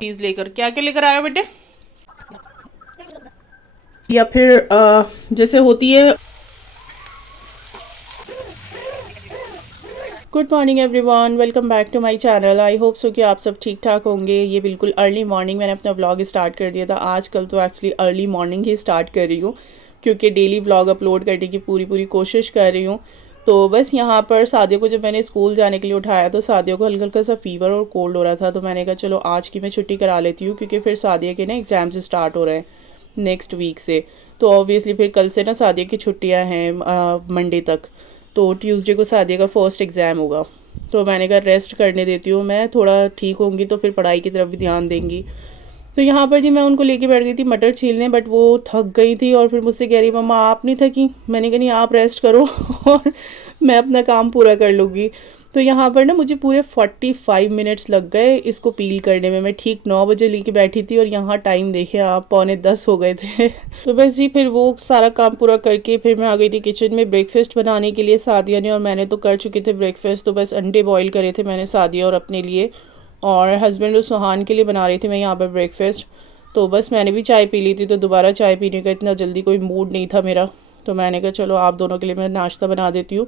चीज़ लेकर, क्या क्या लेकर आए हो बेटे? या फिर जैसे होती है। Good morning everyone, welcome back to my channel. I hope so कि आप सब ठीक ठाक होंगे। ये बिल्कुल अर्ली मॉर्निंग मैंने अपना व्लॉग स्टार्ट कर दिया था। आजकल तो एक्चुअली अर्ली मॉर्निंग ही स्टार्ट कर रही हूँ क्योंकि डेली व्लॉग अपलोड करने की पूरी कोशिश कर रही हूँ। तो बस यहाँ पर सादिया को जब मैंने स्कूल जाने के लिए उठाया तो सादिया को हल्का हल्का सा फीवर और कोल्ड हो रहा था। तो मैंने कहा चलो आज की मैं छुट्टी करा लेती हूँ क्योंकि फिर सादिया के ना एग्ज़ाम्स स्टार्ट हो रहे हैं नेक्स्ट वीक से। तो ऑब्वियसली फिर कल से ना सादिया की छुट्टियाँ हैं मंडे तक। तो ट्यूसडे को सादिया का फ़र्स्ट एग्ज़ाम होगा। तो मैंने कहा रेस्ट करने देती हूँ, मैं थोड़ा ठीक होंगी तो फिर पढ़ाई की तरफ भी ध्यान देंगी। तो यहाँ पर जी मैं उनको लेके बैठ गई थी मटर छीलने, बट वो थक गई थी और फिर मुझसे कह रही मम्मा आप नहीं थकी? मैंने कहा नहीं आप रेस्ट करो और मैं अपना काम पूरा कर लूँगी। तो यहाँ पर ना मुझे पूरे 45 मिनट्स लग गए इसको पील करने में। मैं ठीक 9 बजे लेके बैठी थी और यहाँ टाइम देखे आप 9:45 हो गए थे तो बस जी फिर वो सारा काम पूरा करके फिर मैं आ गई थी किचन में ब्रेकफास्ट बनाने के लिए। सादिया ने और मैंने तो कर चुके थे ब्रेकफास्ट। तो बस अंडे बॉईल करे थे मैंने सादिया और अपने लिए, और हस्बैंड और सुहान के लिए बना रही थी मैं यहाँ पर ब्रेकफास्ट। तो बस मैंने भी चाय पी ली थी तो दोबारा चाय पीने का इतना जल्दी कोई मूड नहीं था मेरा। तो मैंने कहा चलो आप दोनों के लिए मैं नाश्ता बना देती हूँ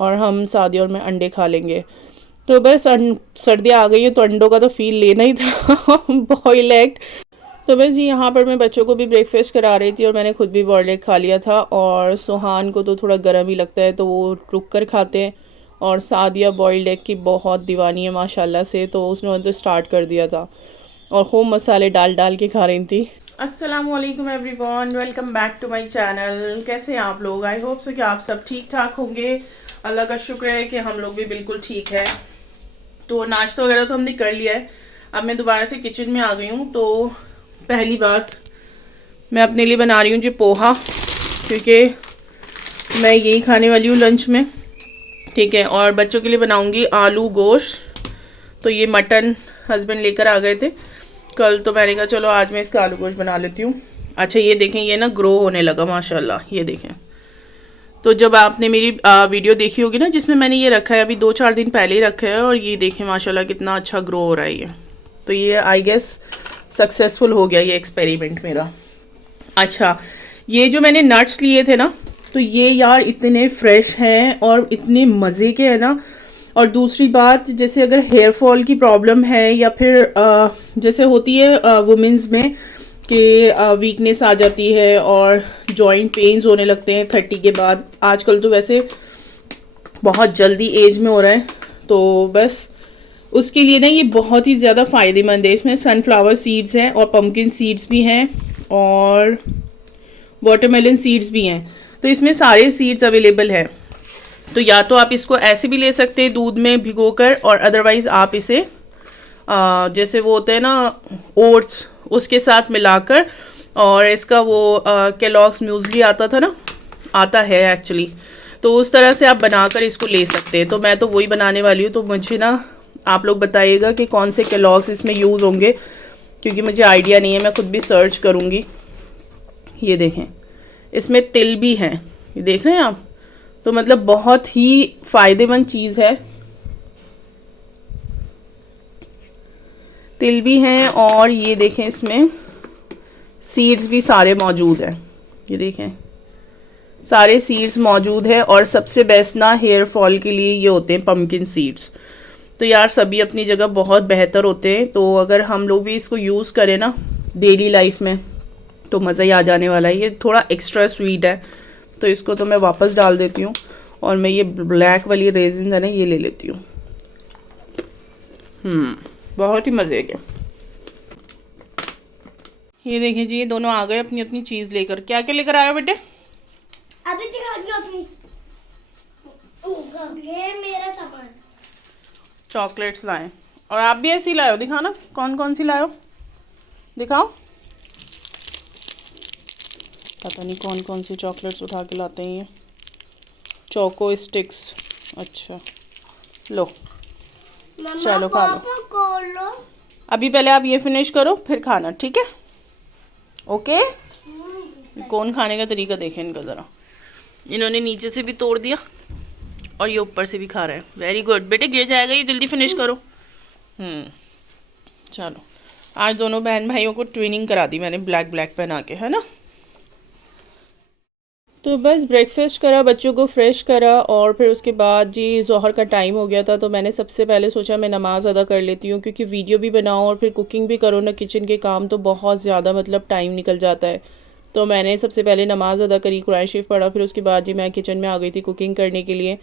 और हम सादिया और मैं अंडे खा लेंगे। तो बस सर्दियाँ आ गई हैं तो अंडों का तो फील लेना ही था बॉयल एग। तो बस जी यहाँ पर मैं बच्चों को भी ब्रेकफास्ट करा रही थी और मैंने खुद भी बॉइल्ड एग खा लिया था। और सुहान को तो थोड़ा गर्म ही लगता है तो वो रुक कर खाते हैं। और सादिया बॉइल्ड एग की बहुत दीवानी है माशाल्लाह से, तो उसने तो स्टार्ट कर दिया था और खूब मसाले डाल डाल के खा रही थी। अस्सलाम वालेकुम everyone, welcome back to my channel. कैसे हैं आप लोग? आई होप सो कि आप सब ठीक ठाक होंगे। अल्लाह का शुक्र है कि हम लोग भी बिल्कुल ठीक है। तो नाश्ता वगैरह तो हमने कर लिया है। अब मैं दोबारा से किचन में आ गई हूँ। तो पहली बात मैं अपने लिए बना रही हूँ जी पोहा, क्योंकि मैं यही खाने वाली हूँ लंच में, ठीक है। और बच्चों के लिए बनाऊँगी आलू गोश्त। तो ये मटन हस्बैंड लेकर आ गए थे कल, तो मैंने कहा चलो आज मैं इसका आलू गोश्त बना लेती हूँ। अच्छा ये देखें, ये ना ग्रो होने लगा माशाल्लाह, ये देखें। तो जब आपने मेरी वीडियो देखी होगी ना जिसमें मैंने ये रखा है, अभी 2-4 दिन पहले ही रखा है, और ये देखें माशाल्लाह कितना अच्छा ग्रो हो रहा है ये। तो ये आई गेस सक्सेसफुल हो गया ये एक्सपेरिमेंट मेरा। अच्छा ये जो मैंने नट्स लिए थे ना, तो ये यार इतने फ्रेश हैं और इतने मज़े के हैं ना। और दूसरी बात, जैसे अगर हेयर फॉल की प्रॉब्लम है या फिर जैसे होती है वुमेंस में कि वीकनेस आ जाती है और जॉइंट पेन्स होने लगते हैं 30 के बाद, आजकल तो वैसे बहुत जल्दी एज में हो रहा है, तो बस उसके लिए ना ये बहुत ही ज़्यादा फ़ायदेमंद है। इसमें सनफ्लावर सीड्स हैं और पम्पकिन सीड्स भी हैं और वाटरमेलन सीड्स भी हैं। तो इसमें सारे सीड्स अवेलेबल हैं। तो या तो आप इसको ऐसे भी ले सकते हैं दूध में भिगोकर, और अदरवाइज़ आप इसे जैसे वो होता है ना ओट्स, उसके साथ मिलाकर, और इसका वो केलॉग्स म्यूज़ली आता था ना, आता है एक्चुअली, तो उस तरह से आप बनाकर इसको ले सकते हैं। तो मैं तो वही बनाने वाली हूँ। तो मुझे ना आप लोग बताइएगा कि कौन से केलॉग्स इसमें यूज़ होंगे, क्योंकि मुझे आइडिया नहीं है, मैं खुद भी सर्च करूँगी। ये देखें इसमें तिल भी हैं, ये देख रहे हैं आप। तो मतलब बहुत ही फ़ायदेमंद चीज़ है, तिल भी हैं और ये देखें इसमें सीड्स भी सारे मौजूद हैं। ये देखें सारे सीड्स मौजूद हैं। और सबसे बेस्ट ना हेयर फॉल के लिए ये होते हैं पम्पकिन सीड्स। तो यार सभी अपनी जगह बहुत बेहतर होते हैं। तो अगर हम लोग भी इसको यूज़ करें ना डेली लाइफ में तो मज़ा ही आ जाने वाला है। ये थोड़ा एक्स्ट्रा स्वीट है तो इसको तो मैं वापस डाल देती हूँ, और मैं ये ब्लैक वाली रेजिन है ना ये ले लेती हूँ। बहुत ही मज़े के। ये देखें जी, ये दोनों आ गए अपनी अपनी चीज़ लेकर। क्या क्या लेकर आए हो बेटे? अभी दिखाती ये मेरा सामान। चॉकलेट्स लाए, और आप भी ऐसी लाए हो, दिखाना कौन कौन सी लाए हो, दिखाओ। पता नहीं कौन कौन सी चॉकलेट्स उठा के लाते हैं ये। चोको स्टिक्स, अच्छा लो चलो खा लो। अभी पहले आप ये फिनिश करो फिर खाना, ठीक है? ओके। कौन खाने का तरीका देखें इनका ज़रा। इन्होंने नीचे से भी तोड़ दिया और ये ऊपर से भी खा रहे हैं। वेरी गुड बेटे, गिर जाएगा ये, जल्दी फिनिश करो। चलो आज दोनों बहन भाइयों को ट्विनिंग करा दी मैंने ब्लैक ब्लैक पहना के, है ना। तो बस ब्रेकफास्ट करा, बच्चों को फ्रेश करा और फिर उसके बाद जी ज़ोहर का टाइम हो गया था। तो मैंने सबसे पहले सोचा मैं नमाज़ अदा कर लेती हूँ, क्योंकि वीडियो भी बनाओ और फिर कुकिंग भी करो ना, किचन के काम तो बहुत ज़्यादा मतलब टाइम निकल जाता है। तो मैंने सबसे पहले नमाज़ अदा करी, कुरान शरीफ पढ़ा, फिर उसके बाद जी मैं किचन में आ गई थी कुकिंग करने के लिए।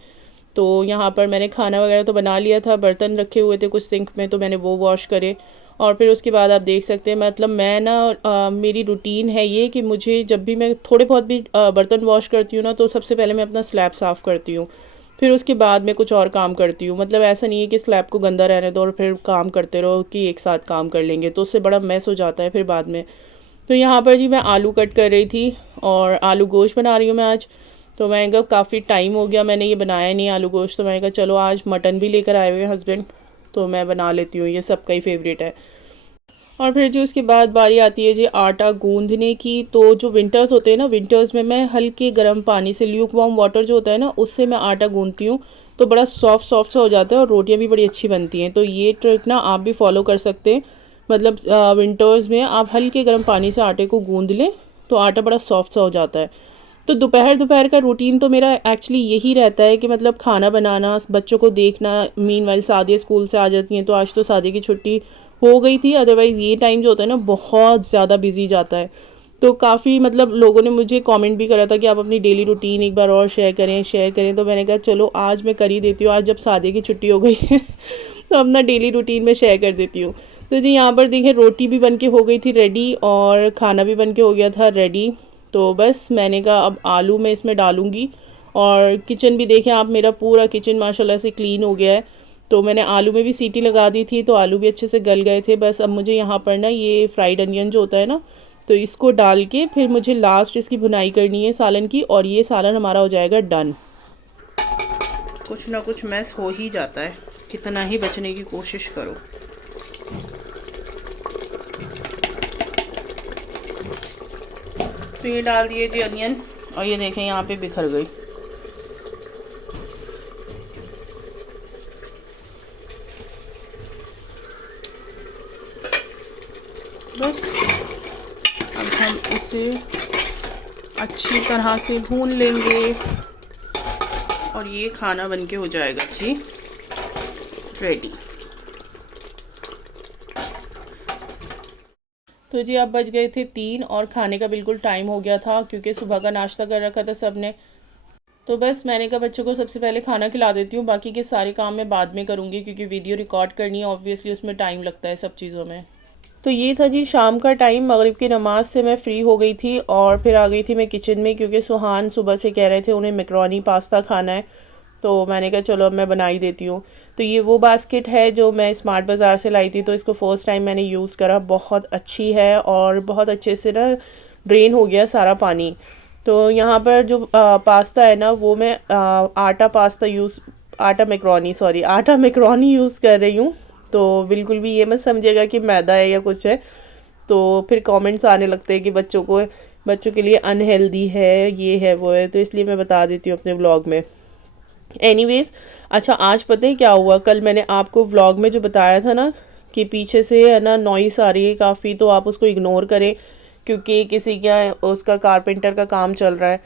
तो यहाँ पर मैंने खाना वगैरह तो बना लिया था, बर्तन रखे हुए थे कुछ सिंक में, तो मैंने वो वॉश करे। और फिर उसके बाद आप देख सकते हैं मतलब मैं ना मेरी रूटीन है ये कि मुझे जब भी मैं थोड़े बहुत भी बर्तन वॉश करती हूँ ना, तो सबसे पहले मैं अपना स्लैब साफ़ करती हूँ, फिर उसके बाद मैं कुछ और काम करती हूँ। मतलब ऐसा नहीं है कि स्लैब को गंदा रहने दो और फिर काम करते रहो कि एक साथ काम कर लेंगे, तो उससे बड़ा मैस हो जाता है फिर बाद में। तो यहाँ पर जी मैं आलू कट कर रही थी और आलू गोश्त बना रही हूँ मैं आज। तो मैंने कहा काफ़ी टाइम हो गया मैंने ये बनाया नहीं आलू गोश्त, तो मैंने कहा चलो आज मटन भी लेकर आए हुए हैं हस्बैंड, तो मैं बना लेती हूँ, ये सबका ही फेवरेट है। और फिर जो उसके बाद बारी आती है जी आटा गूंदने की। तो जो विंटर्स होते हैं ना, विंटर्स में मैं हल्के गर्म पानी से, ल्यूक वार्म वाटर जो होता है ना, उससे मैं आटा गूंदती हूँ, तो बड़ा सॉफ्ट सॉफ्ट सा हो जाता है और रोटियाँ भी बड़ी अच्छी बनती हैं। तो ये ट्रिक ना आप भी फॉलो कर सकते हैं। मतलब विंटर्स में आप हल्के गर्म पानी से आटे को गूंद लें तो आटा बड़ा सॉफ्ट सा हो जाता है। तो दोपहर दोपहर का रूटीन तो मेरा एक्चुअली यही रहता है कि मतलब खाना बनाना, बच्चों को देखना। मीनवाइल सादिया स्कूल से आ जाती हैं, तो आज तो सादिया की छुट्टी हो गई थी, अदरवाइज़ ये टाइम जो होता है ना बहुत ज़्यादा बिजी जाता है। तो काफ़ी मतलब लोगों ने मुझे कमेंट भी करा था कि आप अपनी डेली रूटीन एक बार और शेयर करें। तो मैंने कहा चलो आज मैं कर ही देती हूँ, आज जब सादिया की छुट्टी हो गई है तो अपना डेली रूटीन में शेयर कर देती हूँ। तो जी यहाँ पर देखिए रोटी भी बन के हो गई थी रेडी और खाना भी बन के हो गया था रेडी। तो बस मैंने कहा अब आलू मैं इसमें डालूँगी। और किचन भी देखें आप, मेरा पूरा किचन माशाल्लाह से क्लीन हो गया है। तो मैंने आलू में भी सीटी लगा दी थी, तो आलू भी अच्छे से गल गए थे। बस अब मुझे यहाँ पर ना ये फ्राइड अनियन जो होता है ना, तो इसको डाल के फिर मुझे लास्ट इसकी भुनाई करनी है सालन की, और ये सालन हमारा हो जाएगा डन। कुछ ना कुछ मैस हो ही जाता है, कितना ही बचने की कोशिश करो। तो ये डाल दिए जी अनियन, और ये देखें यहाँ पे बिखर गई। बस अब हम इसे अच्छी तरह से भून लेंगे और ये खाना बनके हो जाएगा जी रेडी। तो जी अब बज गए थे 3 और खाने का बिल्कुल टाइम हो गया था, क्योंकि सुबह का नाश्ता कर रखा था सब ने। तो बस मैंने कहा बच्चों को सबसे पहले खाना खिला देती हूँ, बाकी के सारे काम मैं बाद में करूँगी, क्योंकि वीडियो रिकॉर्ड करनी है, ऑब्वियसली उसमें टाइम लगता है सब चीज़ों में। तो ये था जी शाम का टाइम, मगरिब की नमाज़ से मैं फ़्री हो गई थी और फिर आ गई थी मैं किचन में, क्योंकि सुहान सुबह से कह रहे थे उन्हें मैकरोनी पास्ता खाना है। तो मैंने कहा चलो अब मैं बना ही देती हूँ। तो ये वो बास्केट है जो मैं स्मार्ट बाज़ार से लाई थी, तो इसको फ़र्स्ट टाइम मैंने यूज़ करा, बहुत अच्छी है और बहुत अच्छे से ना ड्रेन हो गया सारा पानी। तो यहाँ पर जो पास्ता है ना, वो मैं आटा मैकरोनी यूज़ कर रही हूँ। तो बिल्कुल भी ये मत समझिएगा कि मैदा है या कुछ है, तो फिर कमेंट्स आने लगते हैं कि बच्चों के लिए अनहेल्दी है, ये है वो है, तो इसलिए मैं बता देती हूँ अपने व्लॉग में। एनीवेज, अच्छा आज पता है क्या हुआ, कल मैंने आपको व्लॉग में जो बताया था ना कि पीछे से है ना नॉइस आ रही है काफ़ी, तो आप उसको इग्नोर करें, क्योंकि किसी क्या उसका कारपेंटर का काम चल रहा है।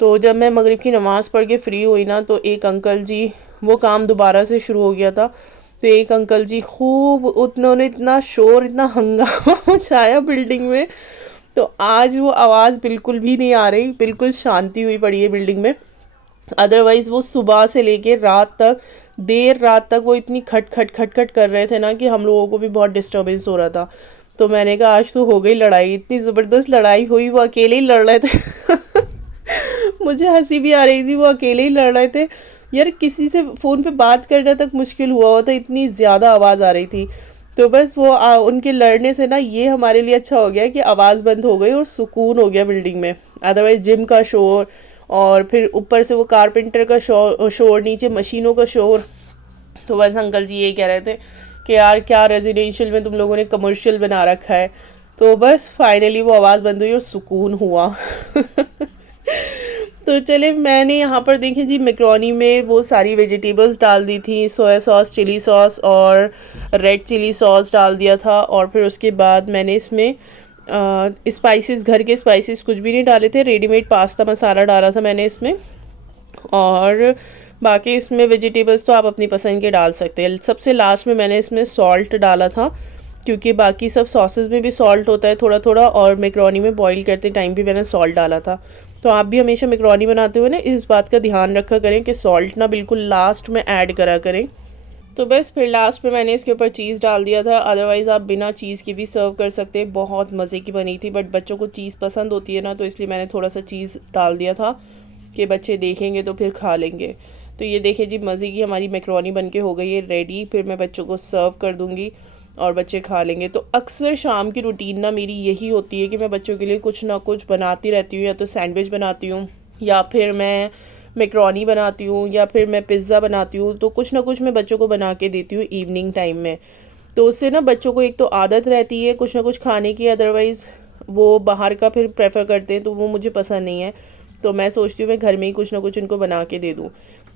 तो जब मैं मगरिब की नमाज़ पढ़ के फ्री हुई ना, तो एक अंकल जी, वो काम दोबारा से शुरू हो गया था, तो एक अंकल जी खूब, उन्होंने इतना शोर, इतना हंगामा मचाया बिल्डिंग में। तो आज वो आवाज़ बिल्कुल भी नहीं आ रही, बिल्कुल शांति हुई पड़ी है बिल्डिंग में। अदरवाइज़ वो सुबह से लेके रात तक, देर रात तक वो इतनी खट खट खट खट कर रहे थे ना कि हम लोगों को भी बहुत डिस्टर्बेंस हो रहा था। तो मैंने कहा आज तो हो गई लड़ाई, इतनी ज़बरदस्त लड़ाई हुई, वो अकेले ही लड़ रहे थे मुझे हंसी भी आ रही थी, वो अकेले ही लड़ रहे थे यार, किसी से फ़ोन पे बात करना तक मुश्किल हुआ था, इतनी ज़्यादा आवाज़ आ रही थी। तो बस वो उनके लड़ने से ना ये हमारे लिए अच्छा हो गया कि आवाज़ बंद हो गई और सुकून हो गया बिल्डिंग में। अदरवाइज़ जिम का शोर और फिर ऊपर से वो कारपेंटर का शोर, नीचे मशीनों का शोर। तो बस अंकल जी यही कह रहे थे कि यार क्या रेजिडेंशियल में तुम लोगों ने कमर्शियल बना रखा है। तो बस फाइनली वो आवाज़ बंद हुई और सुकून हुआ तो चले, मैंने यहाँ पर देखें जी मैक्रोनी में वो सारी वेजिटेबल्स डाल दी थी, सोया सॉस, चिली सॉस और रेड चिली सॉस डाल दिया था। और फिर उसके बाद मैंने इसमें स्पाइसेस, घर के स्पाइसेस कुछ भी नहीं डाले थे, रेडीमेड पास्ता मसाला डाला था मैंने इसमें। और बाकी इसमें वेजिटेबल्स तो आप अपनी पसंद के डाल सकते हैं। सबसे लास्ट में मैंने इसमें सॉल्ट डाला था, क्योंकि बाकी सब सॉसेस में भी सॉल्ट होता है थोड़ा थोड़ा, और मैक्रोनी में बॉईल करते टाइम भी मैंने सॉल्ट डाला था। तो आप भी हमेशा मैक्रोनी बनाते हुए ना इस बात का ध्यान रखा करें कि सॉल्ट ना बिल्कुल लास्ट में ऐड करा करें। तो बस फिर लास्ट में मैंने इसके ऊपर चीज़ डाल दिया था। अदरवाइज़ आप बिना चीज़ के भी सर्व कर सकते हैं। बहुत मज़े की बनी थी, बट बच्चों को चीज़ पसंद होती है ना, तो इसलिए मैंने थोड़ा सा चीज़ डाल दिया था कि बच्चे देखेंगे तो फिर खा लेंगे। तो ये देखिए जी, मज़े की हमारी मैक्रोनी बन के हो गई है रेडी। फिर मैं बच्चों को सर्व कर दूँगी और बच्चे खा लेंगे। तो अक्सर शाम की रूटीन ना मेरी यही होती है कि मैं बच्चों के लिए कुछ ना कुछ बनाती रहती हूँ। या तो सैंडविच बनाती हूँ, या फिर मैं मैक्रोनी बनाती हूँ, या फिर मैं पिज़्ज़ा बनाती हूँ। तो कुछ ना कुछ मैं बच्चों को बना के देती हूँ इवनिंग टाइम में। तो उससे ना बच्चों को एक तो आदत रहती है कुछ ना कुछ खाने की, अदरवाइज़ वो बाहर का फिर प्रेफर करते हैं, तो वो मुझे पसंद नहीं है। तो मैं सोचती हूँ मैं घर में ही कुछ ना कुछ इनको बना के दे दूँ।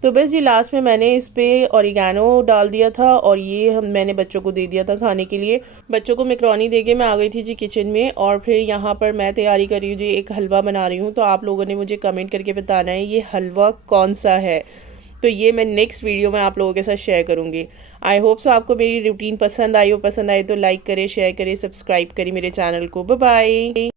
तो बस जी, लास्ट में मैंने इस पर ऑरिगेनो डाल दिया था, और ये मैंने बच्चों को दे दिया था खाने के लिए। बच्चों को मैक्रोनी दे के मैं आ गई थी जी किचन में, और फिर यहाँ पर मैं तैयारी कर रही हूँ जी, एक हलवा बना रही हूँ। तो आप लोगों ने मुझे कमेंट करके बताना है ये हलवा कौन सा है। तो ये मैं नेक्स्ट वीडियो में आप लोगों के साथ शेयर करूँगी। आई होप सो आपको मेरी रूटीन पसंद आई हो। पसंद आए तो लाइक करें, शेयर करें, सब्सक्राइब करें मेरे चैनल को। Bye bye.